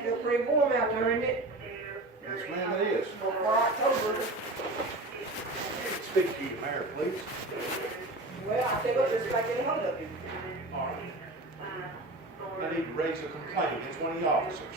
Still pretty warm out there, isn't it? Yes, ma'am, it is. For October. Speak to you, Mayor, please. Well, I think I'll just like any hold of you. All right. I need to raise a complaint against one of the officers.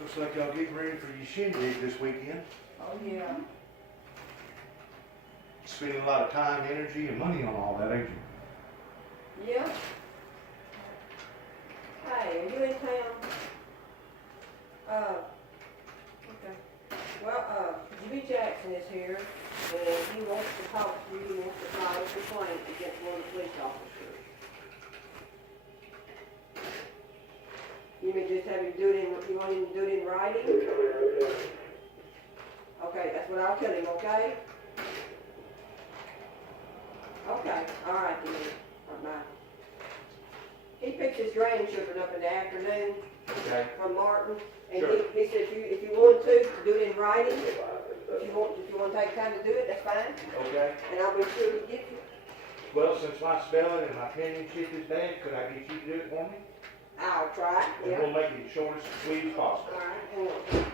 Looks like y'all getting ready for your shindig this weekend. Oh, yeah. Spending a lot of time, energy, and money on all that, ain't you? Yeah. Hey, are you in town? Okay. Well, Jimmy Jackson is here, and he wants to talk to you. He wants to file a complaint against one of the police officers. You may just have him do it in, you want him to do it in writing? Okay, that's what I'll tell him, okay? Okay, all right then. Bye. He picks his grandchildren up in the afternoon Okay. from Martin, and Sure. he said if you want to do it in writing, if you want to take time to do it, that's fine, Okay. and I'll be sure to get you. Well, since my spelling and my penmanship is bad, could I get you to do it for me? I'll try. And Yeah. we'll make it as short as sweet as possible. All right. Hang on.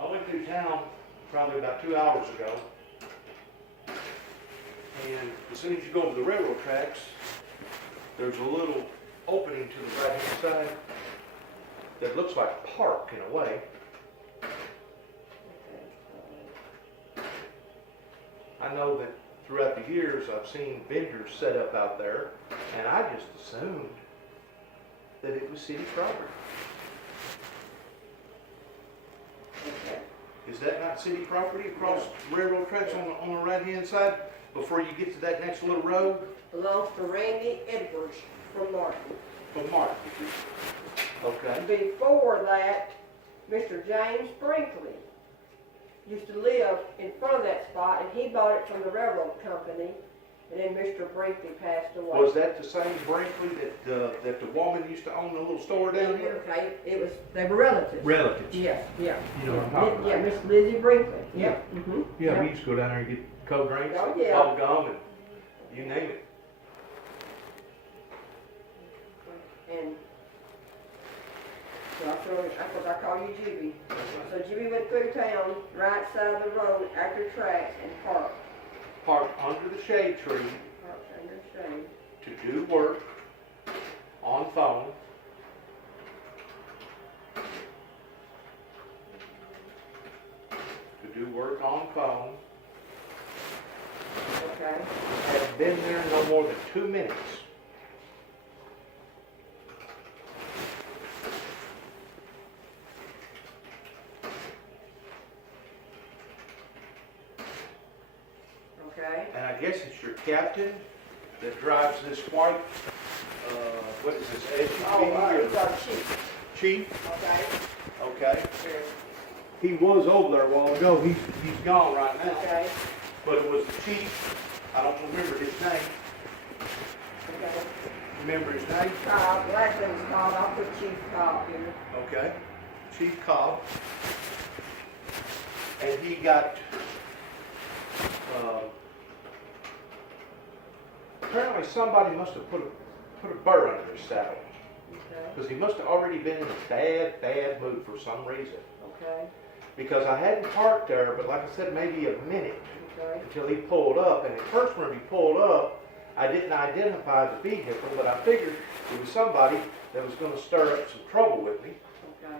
I went through town probably about 2 hours ago. And as soon as you go over the railroad tracks, there's a little opening to the right-hand side that looks like a park in a way. I know that throughout the years I've seen vendors set up out there, and I just assumed that it was city property. Okay. Is that not city property across railroad tracks on the right-hand side before you get to that next little road? Belongs to Randy Edwards from Martin. From Martin. Okay. Before that, Mr. James Brinkley used to live in front of that spot, and he bought it from the railroad company, and then Mr. Brinkley passed away. Was that the same Brinkley that the woman used to own the little store down here? Okay, they were relatives. Relatives. Yeah. You know what I'm talking about? Yeah, Miss Lizzie Brinkley. Yeah. Mm-hmm. Yeah, we used to go down there and get cold drinks, Oh, yeah. bubble gum, and you name it. And so I call you Jimmy. So Jimmy went through town, right side of the road, after tracks, and parked. Parked under the shade tree Parked under shade. to do work on phone. To do work on phone. Okay. Had been there no more than 2 minutes. Okay. And I guess it's your captain that drives this white, what is this, SUV? He's our chief. Chief? Okay. Okay. He was over there a while ago. He's gone right now. Okay. But it was the chief. I don't remember his name. Okay. Remember his name? Last name's Cobb. I'll put Chief Cobb here. Okay. Chief Cobb. And he got, apparently somebody must have put a burr under his saddle. Okay. Because he must have already been in a bad mood for some reason. Okay. Because I hadn't parked there, but like I said, maybe a minute Okay. until he pulled up. And at first when he pulled up, I didn't identify the vehicle, but I figured it was somebody that was going to stir up some trouble with me. Okay.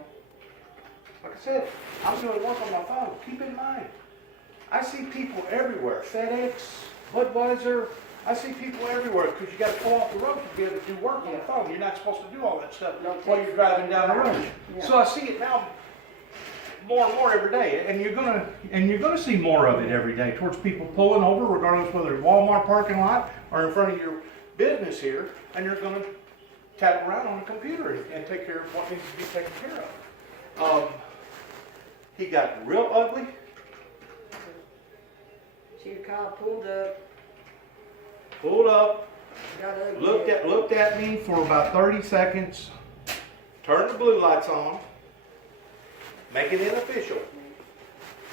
Like I said, I'm doing work on my phone. Keep in mind, I see people everywhere. FedEx, Budweiser. I see people everywhere because you got to pull off the road to be able to do work on the phone. You're not supposed to do all that stuff while you're driving down the road. Yeah. So I see it now more and more every day, and you're gonna see more of it every day towards people pulling over, regardless whether it's Walmart parking lot or in front of your business here, and you're gonna tap around on a computer and take care of what needs to be taken care of. He got real ugly. Chief Cobb pulled up. Pulled up, Got ugly. looked at me for about 30 seconds, turn the blue lights on, make it official.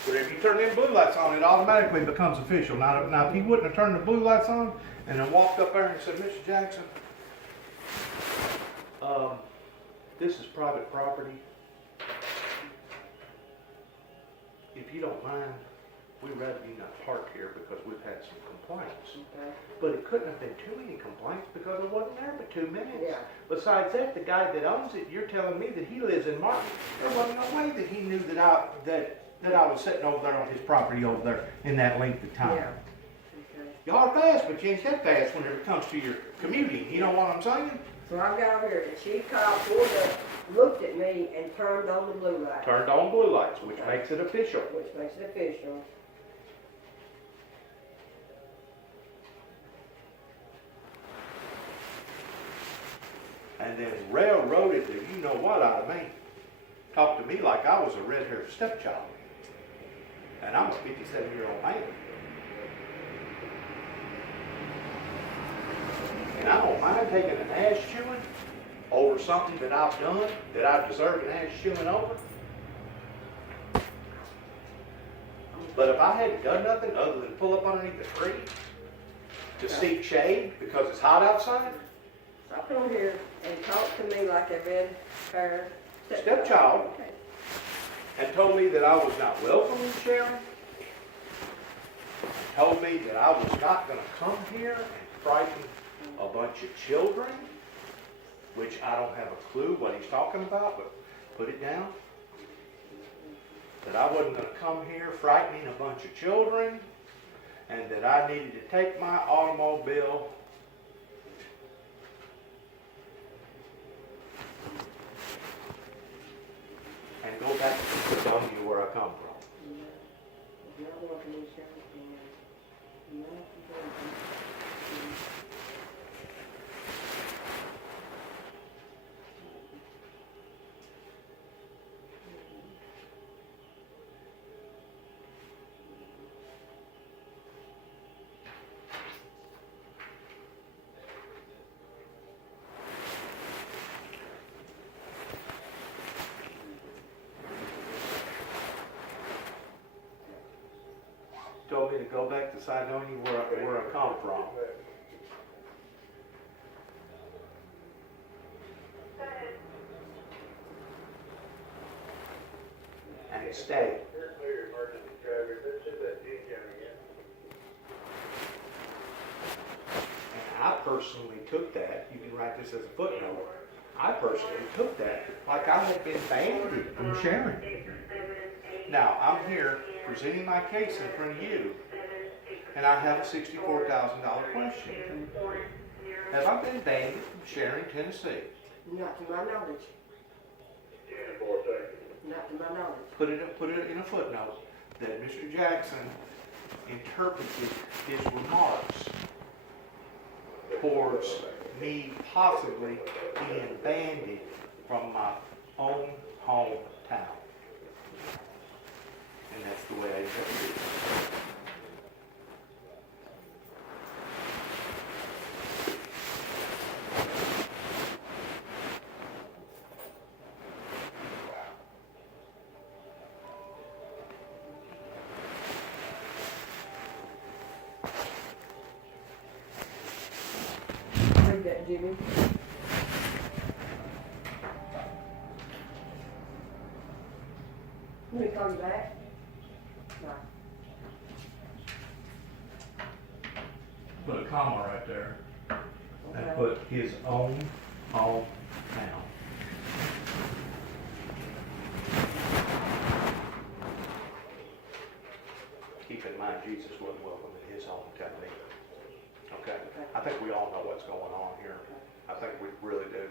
But if you turn them blue lights on, it automatically becomes official. Now if he wouldn't have turned the blue lights on and then walked up there and said, Mr. Jackson, this is private property. If you don't mind, we'd rather you not park here because we've had some complaints. Okay. But it couldn't have been too many complaints because I wasn't there but 2 minutes. Yeah. Besides that, the guy that owns it, you're telling me that he lives in Martin. There wasn't no way that he knew that I was sitting over there on his property over there in that length of time. Yeah. Okay. Y'all are fast, but you ain't that fast whenever it comes to your commuting. You know what I'm saying? So I got over here, the chief cop pulled up, looked at me, and turned on the blue light, Turned on blue lights, which makes it official. which makes it official. And then railroaded the you know what out of me. Talked to me like I was a red-haired stepchild. And I'm a 57-year-old man. And I don't mind taking an ass chewing over something that I've done that I deserve an ass chewing over. But if I hadn't done nothing other than pull up underneath the tree to seek shade because it's hot outside, Stop over here and talk to me like a red-haired Stepchild. Okay. and told me that I was not welcome in Sharon, told me that I was not going to come here and frighten a bunch of children, which I don't have a clue what he's talking about, but put it down. That I wasn't going to come here frightening a bunch of children, and that I needed to take my automobile and go back to California where I come from. Told me to go back to Sidonia where I come from. And stay. And I personally took that, you can write this as a footnote, I personally took that like I had been banned from Sharon. Now, I'm here presenting my case in front of you, and I have a $64,000 question. Have I been banned from Sharon, Tennessee? Not to my knowledge. Not to my knowledge. Put it in a footnote that Mr. Jackson interpreted his remarks towards me possibly being banned from my own hometown. And that's the way I interpret it. Read that, Jimmy. Let me call you back. Put a comma right there and Okay. put his own hometown. Keep in mind, Jesus wasn't welcome in his hometown either. Okay? I think we all know what's going on here. I think we really do.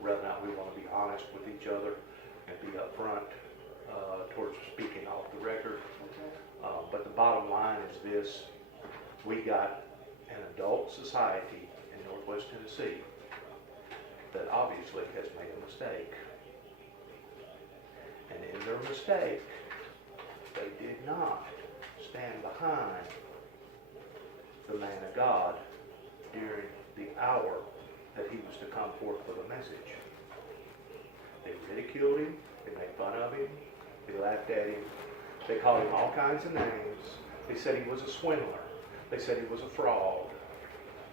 Whether or not we want to be honest with each other and be upfront towards speaking off the record. Okay. But the bottom line is this: we got an adult society in Northwest Tennessee that obviously has made a mistake. And in their mistake, they did not stand behind the man of God during the hour that he was to come forth with a message. ridiculed him, they made fun of him, they laughed at him, they called him all kinds of names. They said he was a swindler. They said he was a fraud.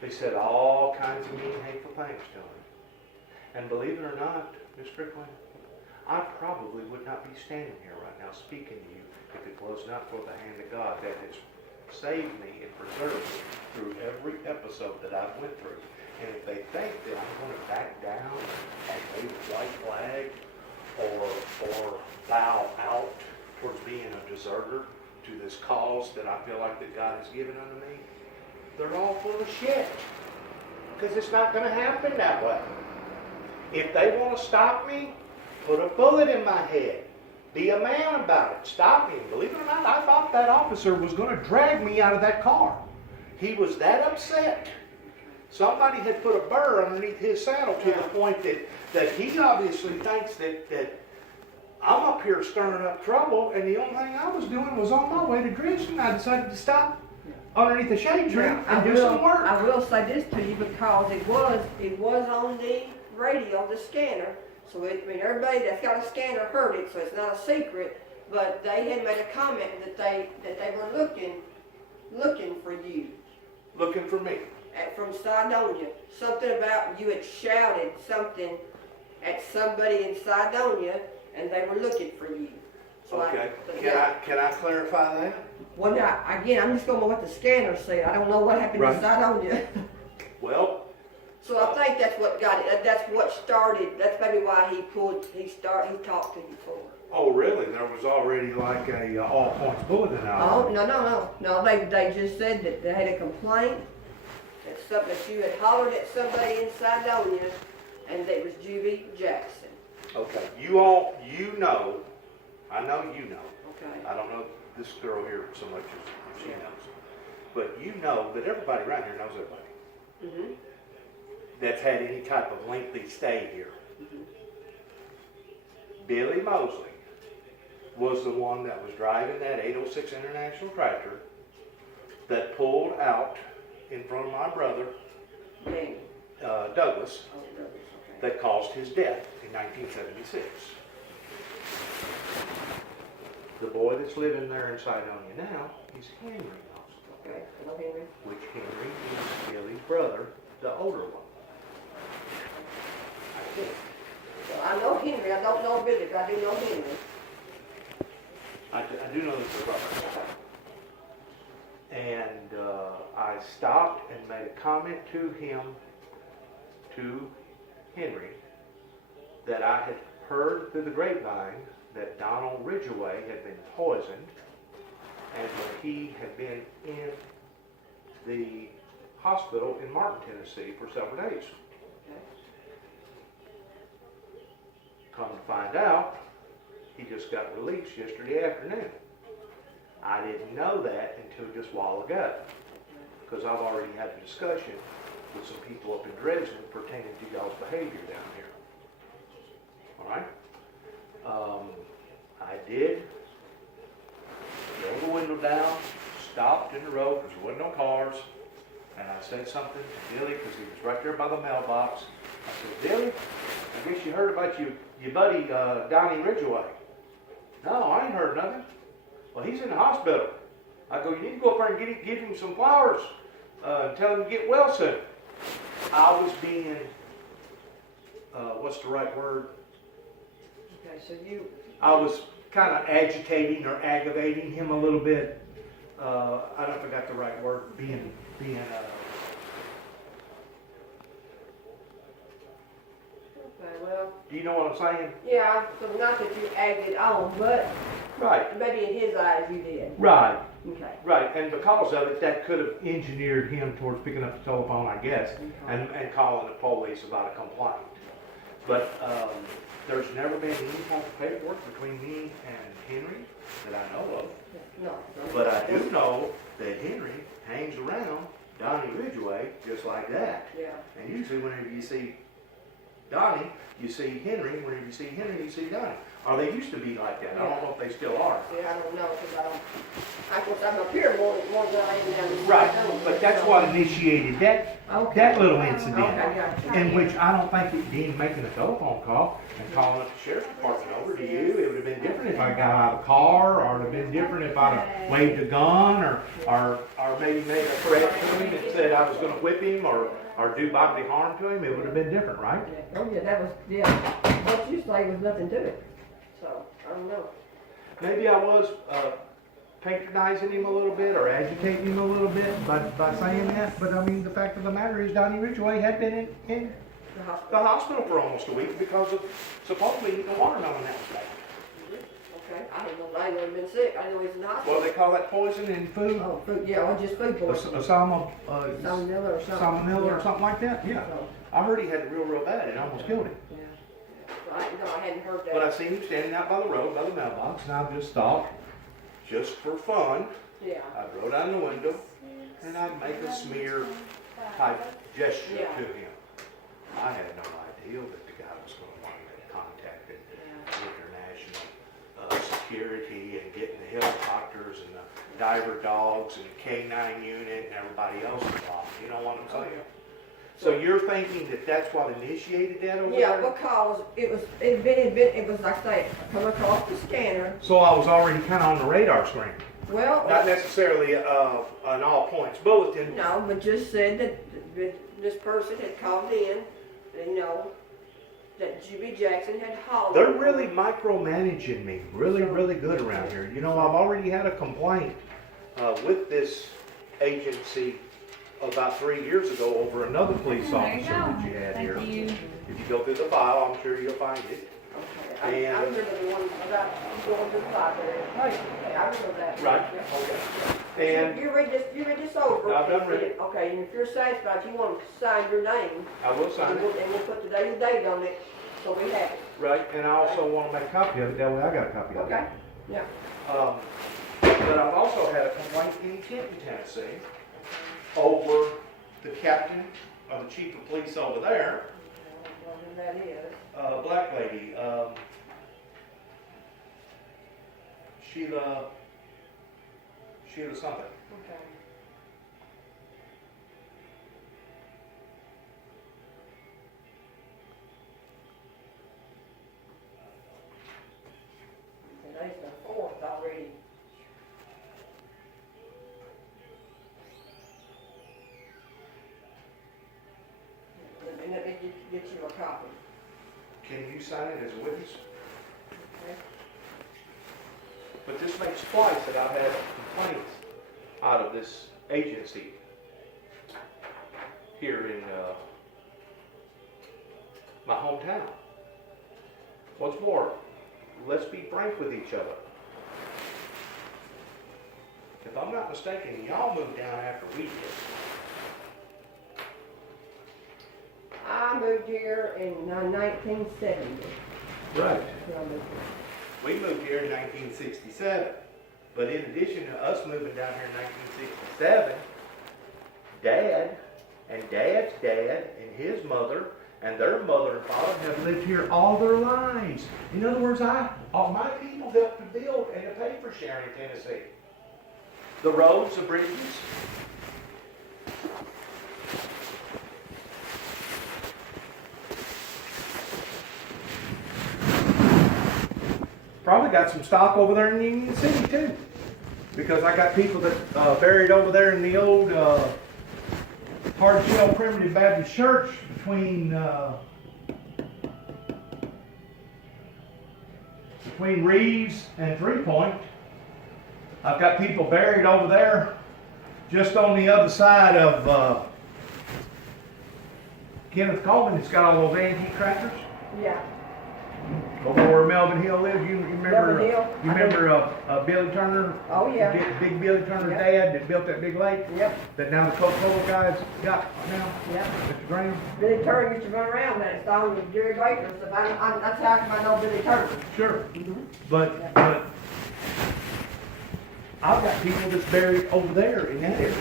They said all kinds of mean, hateful things to him. And believe it or not, Miss Strickland, I probably would not be standing here right now speaking to you if it was not for the hand of God that has saved me and preserved me through every episode that I've went through. And if they think that I'm going to back down and wave a white flag or bow out towards being a deserter to this cause that I feel like that God has given unto me, they're all full of shit. Because it's not going to happen that way. If they want to stop me, put a bullet in my head. Be a man about it. Stop me. Believe it or not, I thought that officer was going to drag me out of that car. He was that upset. Somebody had put a burr underneath his saddle to the point that he obviously thinks that I'm up here stirring up trouble, and the only thing I was doing was on my way to dress, and I decided to stop underneath the shade tree and do some work. I will say this to you because it was on the radio, the scanner. So everybody that's got a scanner heard it, so it's not a secret. But they had made a comment that they were looking for you. Looking for me. From Sidonia. Something about you had shouted something at somebody in Sidonia, and they were looking for you. So Okay. Can I clarify that? Well, now, again, I'm just going by what the scanner said. I don't know what happened in Sidonia. Well. So I think that's what got it. That's what started. That's maybe why he talked to you for. Oh, really? There was already like a all points bulletin out. Oh, no. They just said that they had a complaint that you had hollered at somebody in Sidonia, and that was Juby Jackson. Okay. I know you know. Okay. I don't know this girl here so much as she knows. But you know that everybody around here knows everybody. Mm-hmm. That's had any type of lengthy stay here. Mm-hmm. Billy Mosley was the one that was driving that 806 International tractor that pulled out in front of my brother, Douglas, that caused his death in 1976. The boy that's living there in Sidonia now is Henry Mosley. Okay, hello Henry. Which Henry is Billy's brother, the older one. Well, I know Henry. I don't know Billy, but I do know Henry. I do know that they're brothers. And I stopped and made a comment to Henry, that I had heard through the grapevine that Donald Ridgeway had been poisoned and that he had been in the hospital in Martin, Tennessee for several days. Okay. Come to find out, he just got released yesterday afternoon. I didn't know that until just a while ago, because I've already had a discussion with some people up in Dresden pertaining to y'all's behavior down here. All right? I did roll the window down, stopped in the road because there wasn't no cars, and I said something to Billy because he was right there by the mailbox. I said, Billy, I guess you heard about your buddy Donnie Ridgeway. No, I ain't heard nothing. Well, he's in the hospital. I go, you need to go up there and give him some flowers. Tell him to get well soon. I was being, what's the right word? Okay, so you... I was kind of agitating or aggravating him a little bit. I don't know if I got the right word. Being. Okay, well... Do you know what I'm saying? Yeah, so not that you acted on, but... Right. Maybe in his eyes you did. Right. Okay. Right, and because of it, that could have engineered him towards picking up the telephone, I guess, and calling the police about a complaint. But there's never been any type of paperwork between me and Henry that I know of. No. But I do know that Henry hangs around Donnie Ridgeway just like that. Yeah. And usually whenever you see Donnie, you see Henry. Whenever you see Henry, you see Donnie. Or they used to be like that. I don't know if they still are. See, I don't know, because of course, I'm up here more than I am down the street. Right, but that's what initiated that little incident. Okay, gotcha. In which I don't think it did making a telephone call and calling up the sheriff's department over to you. It would have been different if I got out of the car, or it would have been different if I'd have waved a gun, or maybe made a threat to him and said I was gonna whip him or do bodily harm to him. It would have been different, right? Oh, yeah, that was, what you say was nothing to it. So, I don't know. Maybe I was patronizing him a little bit or agitating him a little bit by saying that, but I mean, the fact of the matter is Donnie Ridgway had been in the hospital for almost a week because of supposedly eating a watermelon that was bad. Okay, I didn't know he had been sick. I didn't know he was in the hospital. Well, they call that poison in food. Oh, food, yeah, or just food poisoning. Salmonella or something. Salmonella or something like that, yeah. So, I heard he had it real bad. It almost killed him. yeah. So I hadn't heard that. But I seen him standing out by the road, by the mailbox, and I just thought, just for fun, Yeah. I'd roll down the window and I'd make a smear type gesture to him. I had no idea that the guy was going to want to get contacted international security and getting the helicopters and the diver dogs and the K9 unit and everybody else involved. You know what I'm saying? So you're thinking that that's what initiated that over Yeah, there? because it was like I say, come across the scanner. So I was already kind of on the radar screen. Well, Not necessarily an all points bulletin. no, but just said that this person had called in, that Jimmy Jackson had hollered. They're really micromanaging me, really good around here. You know, I've already had a complaint with this agency about 3 years ago over another police officer that you had here. Thank you. If you go through the file, I'm sure you'll find it. Okay, I remember the one about going to the library. Okay, I remember that. Right. Yeah. Okay. And You read this over. I've done read it. Okay, and if you're satisfied, you want to sign your name. I will sign And it. we'll put today's date on it, so we have it. Right, and I also want to make a copy of it. That way I got a copy of it. Okay, yeah. But I've also had a complaint in Kenton, Tennessee, over the captain or the chief of police over there, Whatever that is. black lady, Sheila something. Okay. Today's the 4th already. And let me get you a copy. Can you sign it as a witness? Okay. But this makes twice that I've had complaints out of this agency here in my hometown. What's more, let's be frank with each other. If I'm not mistaken, y'all moved down after we did. I moved here in 1970. Right. That's when I moved here. We moved here in 1967. But in addition to us moving down here in 1967, Dad and Dad's dad and his mother and their mother and father have lived here all their lives. In other words, all my people helped to build and to pay for Sharon, Tennessee. The roads, the bridges. Probably got some stock over there in Union City too. Because I got people that buried over there in the old Hard Shell Primitive Baptist Church between Reeves and 3 Point. I've got people buried over there just on the other side of Kenneth Coleman. It's got all those antique tractors. Yeah. Over where Melvin Hill lives, you remember? Melvin Hill? You remember Billy Turner? Oh, yeah. Big Billy Turner's Yep. dad that built that big lake. Yep. That now the Coca-Cola guys got now. Yep. Mr. Graham. Billy Turner used to run around that song with Jerry Baker. So that's how I know Billy Turner. Sure. But I've got people that's buried over there in that area.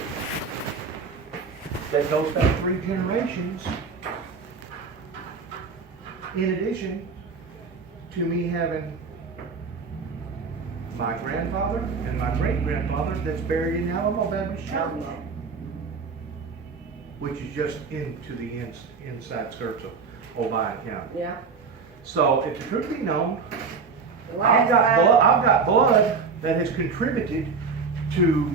That goes back 3 generations. In addition to me having my grandfather and my great-grandfather that's buried in Alamo Baptist Chapel, which is just into the inside skirts of Obion County. Yeah. So if the truth be known, The I've last got blood that has contributed to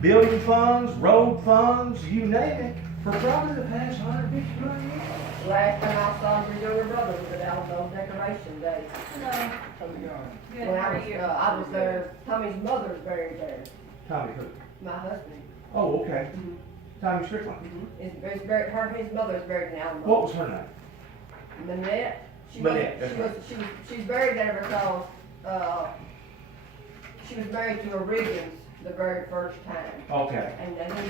building funds, road funds, you name it, for probably the past 150 years. Last time I saw your younger brother was at Alamo Decoration Day. Hello. Good, When how I are was, you? I was there, Tommy's mother's buried there, Tommy who? my husband. Oh, okay. Tommy Strickland. His mother's buried in Alamo. What was her name? Manette. Manette, that's right. She's buried there because, she was married to a Riggins the very first time. Okay,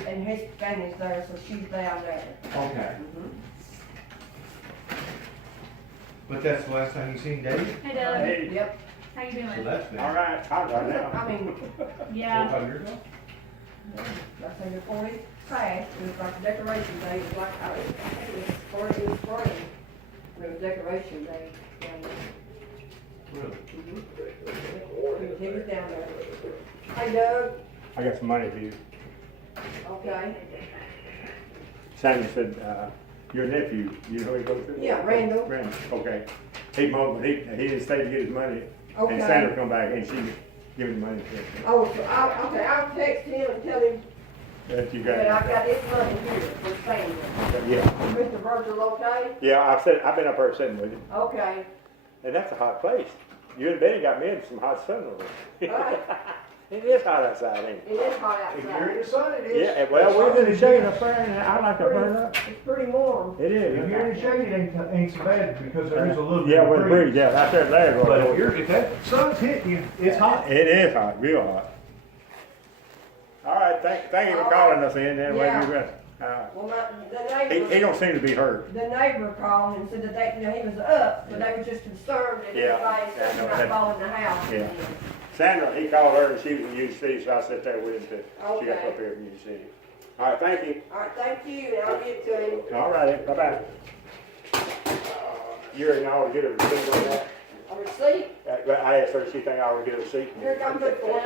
And his family's there, so she's down there. okay. But that's the last time you seen Dave? Hey Doug, Hey. Yep. how you So doing? that's been All right, how's that now? I mean, Yeah, 4 or 5 years ago? I think before he passed, it was like decoration day, it was like, I think it was spring. It was decoration day down there. Really? He was down there. Hey Doug, I got some money for you. okay. Sandy said, your nephew, you know who he goes to? Yeah, Randall. Randall, okay. He didn't stay to get his money. Okay. And Sandra come back and she gave him the money. Oh, so I'll text him and tell him That you that I got. got his money here for Sandra. Yeah. Mr. Virgil, okay? Yeah, I've been up there sitting with him. Okay. And that's a hot place. You and Benny got me in some hot sun over there. Right. It is hot outside, ain't it? It is hot If you're in outside. the sun, it is. Yeah, well, we're in the shade up there and I like to burn up. It's pretty warm. It is. If you're in the shade, it ain't so bad because there is a little bit Yeah, of with the breeze, breeze. yeah, out there, there. But if that sun's hitting you, it's hot. It is hot, real hot. All right, thank you for calling us in, then, Yeah. where you at? Well, the He neighbor, don't seem to be hurt. the neighbor called and said that they, he was up, but they were just concerned that Yeah. everybody Yeah, I said know not that. falling in the house. Yeah. Sandra, he called her and she was in UC, so I sat there with him till she got Okay. up here from UC. All right, thank you. All right, thank you, and I'll get to him. All right, bye-bye. You already know to get a receipt on that? A receipt, I asked her if she think I ought to get a receipt. here comes it for you.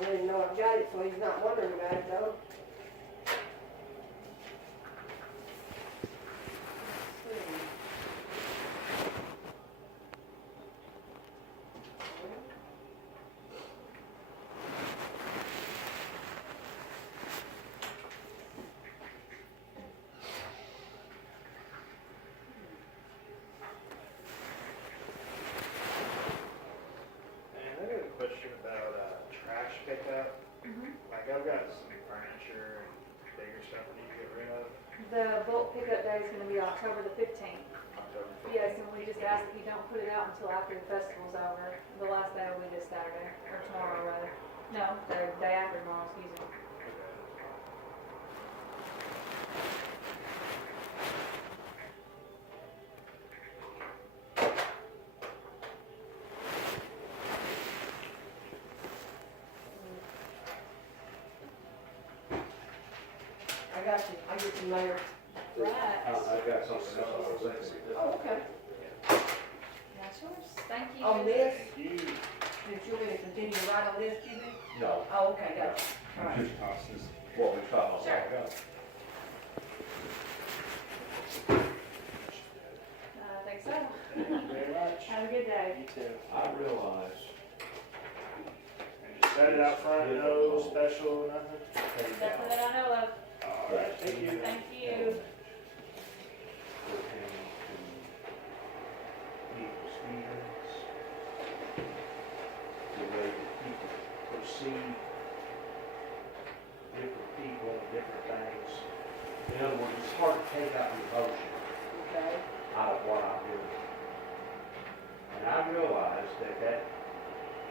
I didn't know I've got it, so he's not wondering about it though. And I got a question about trash pickup. Like I've got some furniture and bigger stuff I need to get rid of. the bulk pickup day is gonna be October the 15th. October 15th. Yes, and we just ask that you don't put it out until after the festival's over. The last day will be this Saturday, or tomorrow rather. No, the day after tomorrow, excuse me. I got you, I get you later. Right. I've got something else I was thinking. Oh, okay. That's yours. Thank you. On this, You, did you want me to continue to write on this, Jimmy? No, Oh, okay, got you. All right. just this is what we thought. Sure. I think so. thank you very much. Have a good day. You too. I realize. And just set it out front, no special, nothing? Nothing that I know of. All right, thank you. Thank you. Pertaining to people's feelings, the way that people perceive different people, different things. In other words, it's hard to take out the emotion Okay. out of what I'm doing. And I realize that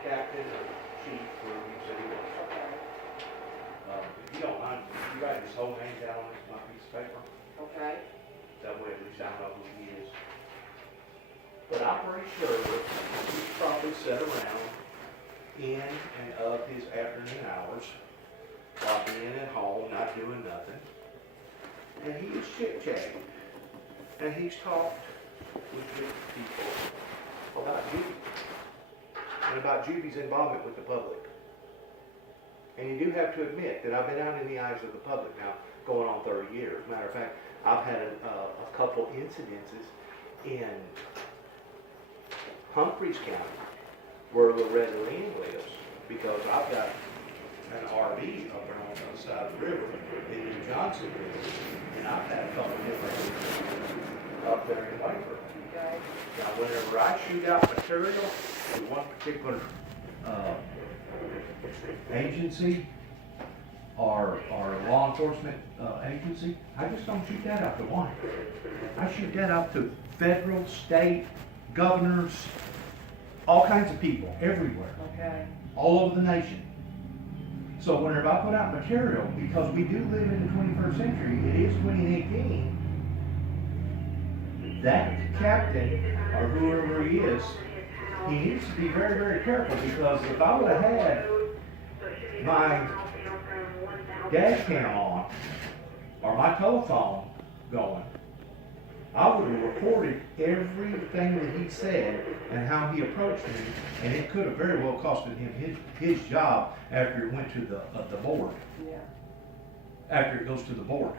captain or chief, whoever you say he was, if you don't mind, you write his whole name down on my piece of paper. Okay. That way at least I know who he is. But I'm pretty sure he's probably sat around in and of his afternoon hours while being at home, not doing nothing. and he's chit-chatting, and he's talked with different people about Judy, and about Judy's involvement with the public. And you do have to admit that I've been out in the eyes of the public now going on 30 years. Matter of fact, I've had a couple incidences in Humphreys County where Loretta Lynn lives, because I've got an RV up there on the other side of the river in New Johnson, and I've had a couple different up there in Waver. Now, whenever I shoot out material to one particular agency or law enforcement agency, I just don't shoot that out to one. I shoot that out to federal, state, governors, all kinds of people, everywhere, all over the nation. So whenever I put out material, because we do live in the 21st century, it is 2018, that captain, or whoever he is, he needs to be very, very careful, because if I would have had my dash cam on, or my telephone going, I would have recorded everything that he said and how he approached me, and it could have very well costed him his job after it went to the board. Yeah. After it goes to the board.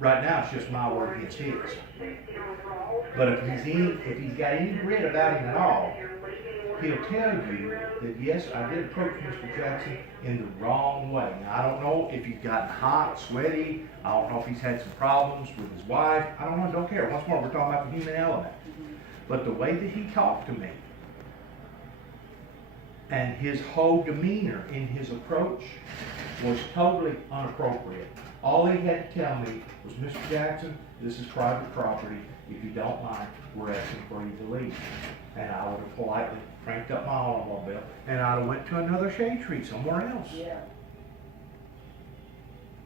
Right now, it's just my word against his. But if he's got any grit about him at all, he'll tell you that yes, I did approach Mr. Jackson in the wrong way. Now, I don't know if he's gotten hot, sweaty. I don't know if he's had some problems with his wife. I don't know, don't care. Once more, we're talking about the human element. But the way that he talked to me and his whole demeanor in his approach was totally inappropriate. All he had to tell me was, Mr. Jackson, this is private property. If you don't mind, we're asking for you to leave. And I would have politely cranked up my automobile, and I'd have went to another shade tree somewhere else. Yeah.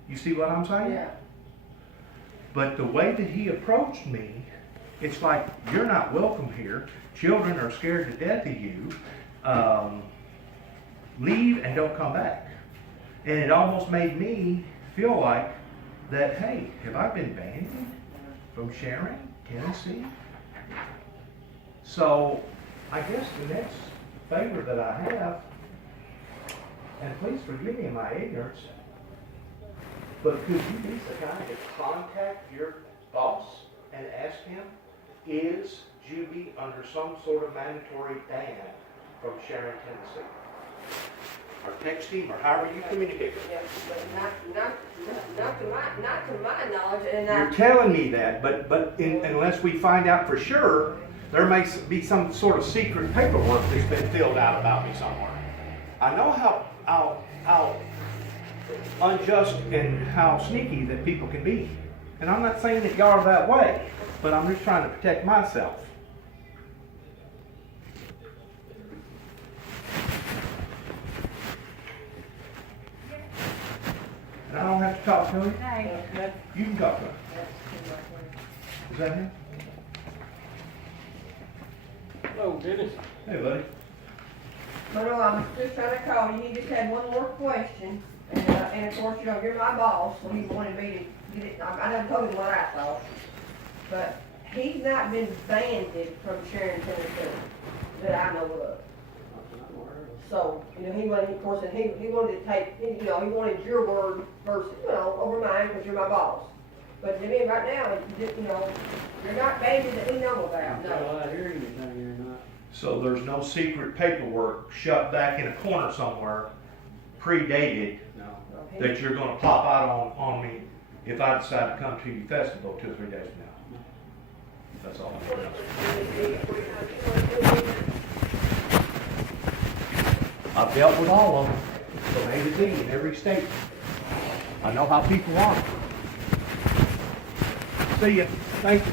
You see what I'm saying? Yeah. But the way that he approached me, it's like, you're not welcome here. Children are scared to death of you. Leave and don't come back. And it almost made me feel like that, hey, have I been banned from Sharon, Tennessee? So I guess the next favor that I have, and please forgive me my ignorance, but could you be so kind to contact your boss and ask him, is Judy under some sort of mandatory ban from Sharon, Tennessee? Or text him, or however you communicate with him. Yeah, but not to my knowledge, and You're telling me that, but unless we find out for sure, there may be some sort of secret paperwork that's been filled out about me somewhere. I know how unjust and how sneaky that people can be. And I'm not saying that y'all are that way, but I'm just trying to protect myself. And I don't have to talk to him. Hey. You can talk to him. Is that him? Hello, Dennis. Hey, buddy. no, I'm just trying to call you. He just had one more question, and of course, you're my boss, so he wanted me to get it. I never told him what I thought, but he's not been banned from Sharon, Tennessee, that I know of. So, he wanted, of course, and he wanted to take, he wanted your word versus, over mine, because you're my boss. But to me, right now, you're not banned that we know about, no. Well, I hear anything here or not. So there's no secret paperwork shoved back in a corner somewhere, predated, No. that you're gonna pop out on me if I decide to come to your festival 2 or 3 days from now. That's all I'm saying. I've dealt with all of them, from A to Z in every state. I know how people are. See ya. Thank you.